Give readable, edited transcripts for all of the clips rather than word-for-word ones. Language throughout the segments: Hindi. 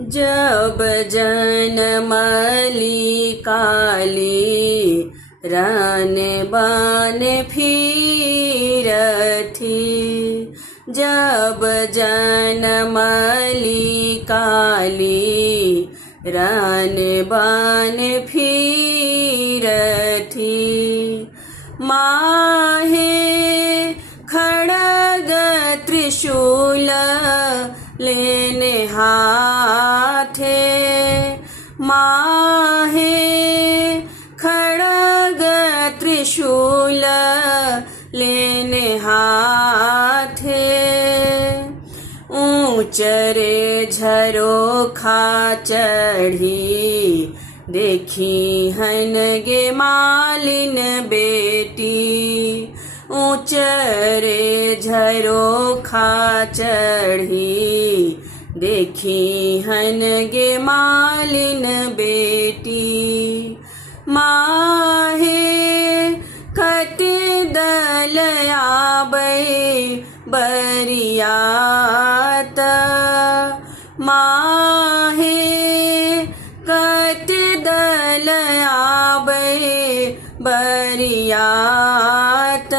जब जनमली काली रन बन फिरथी। जब जनमली काली रन बन फिरथी। माहे खड़ग त्रिशूल लेने हाथे। माहे खड़ग त्रिशूल लेने हाथे। ऊंचरे झरोखा चढ़ी देखी हन गे मालिन बेटी। ऊंचरे झरोखा चढ़ी देखी हन गे मालिन बेटी। माहे कटे दल आबै बरियात। माहे कटे दल आबै बरियात।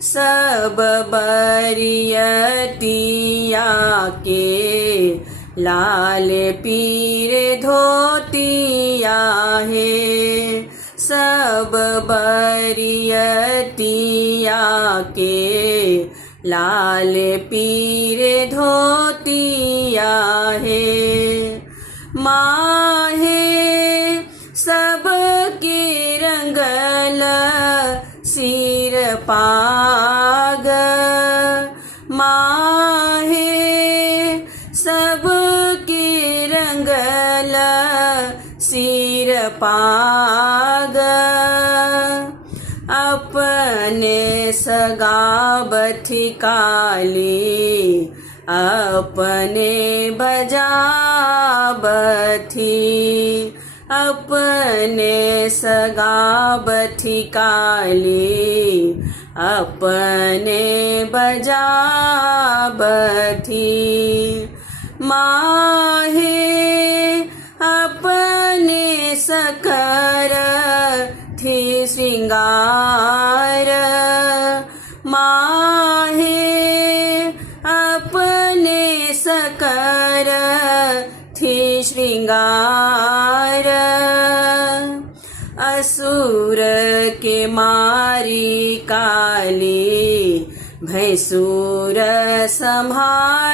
सब बरियतिया के लाल पीर धोतिया है। सब बरियतिया के लाल पीर धोतिया है। माहे सबके रंगल सिर पाग। माहे सबके रंगल सिर पाग। अपने सगाबथी काली अपने बजाबथी। अपने सगाबथी काली अपने बजाबथी। माहे अपने सकर थी श्रृंगार। माहे अपने सकर थी श्रृंगार। असुर के मारी काली भैंसुर संहार।